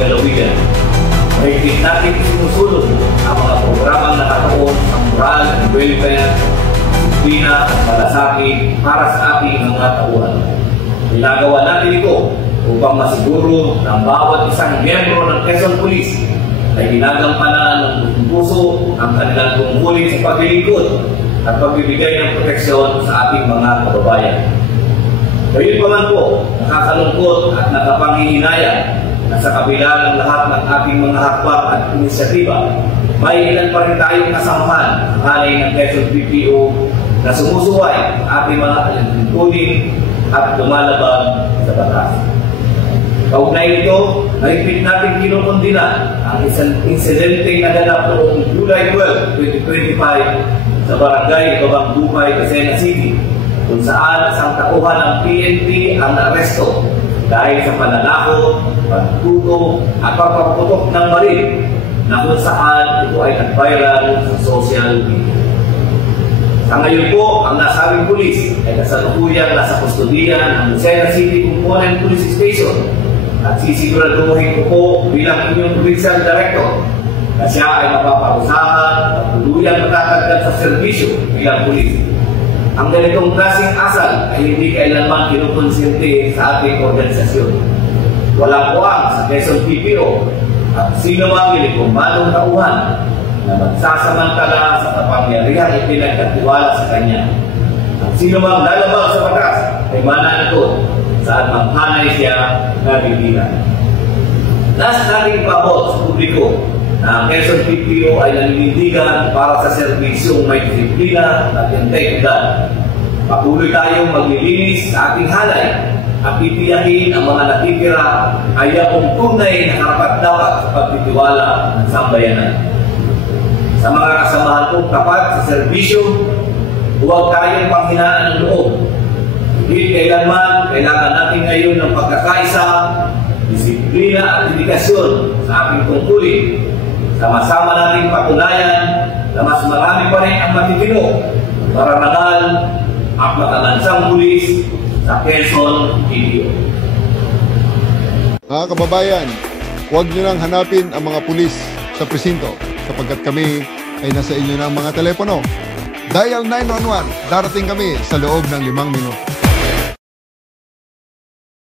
lalawigan. Mahigpit natin isinusulong ang mga programang nakatuon sa moral and welfare, disiplina at malasakit para sa ating mga tauhan. Ginagawa natin ito upang masiguro ng bawat isang miyembro ng Quezon Police ay ginagampanan ng puso ang kanilang tungkulin sa paglilingkod at pagbibigay ng proteksyon sa ating mga kababayan. Gayun pa man po, nakakalungkot at nakapanghihinayang na sa kabila ng lahat ng ating mga hakbang at inisyatiba, may ilan pa rin tayong kasamahan sa halay ng Quezon PPO na sumusuway sa ating mga alintulin at lumalabag sa batas. Kaugnay nito, nahigpit natin kinukundina ang isang insidenteng naganap noong July 12, 2025 sa Barangay Babang Bukay, Quezon City, kung saan isang tauhan ng PNP ang naaresto dahil sa pananakot, pagtuto at pagpaputok ng baril na kung saan ito ay nag-viral sa social media. Sa ngayon po, ang nasabing pulis ay kasalukuyang nasa kustodiya ng Lucena City Component Police Station at sisiguraduhin ko po bilang inyong provincial director na siya ay mapaparusahan at tuluyang matatagdag sa serbisyo bilang pulis. Ang ganitong klaseng asal ay hindi kailanman kinukonsente sa ating organisasyon. Walang kuwang sa Quezon PPO at sino mang ginikumbadong tauhan na magsasamantala sa kapangyarihang ipinagkatiwala sa kanya. Ang sino mang lalabag sa batas ay mananagot saan manghanay siya nabibilang. Last nating pabot sa publiko na ang Quezon PPO ay naninindigan para sa serbisyong may disiplina at integridad. Patuloy tayong maglilinis sa ating halay at titiyahin ang mga natitira ay ang tunay na karapat-dapat sa pagtitiwala ng sambayanan. Sa mga kasamahan kong tapat sa serbisyo, huwag tayong panghinaan ng loob. Hindi kailanman kailangan natin ngayon ng pagkakaisa, disiplina at dedikasyon sa ating tungkulin. Sama-sama nating patunayan na mas marami pa rin ang matitino, marangal at matalansang pulis sa Quezon PPO. Mga kababayan, huwag nyo nang hanapin ang mga pulis sa presinto sapagkat kami ay nasa inyo ng mga telepono. Dial 911, darating kami sa loob ng 5 minuto.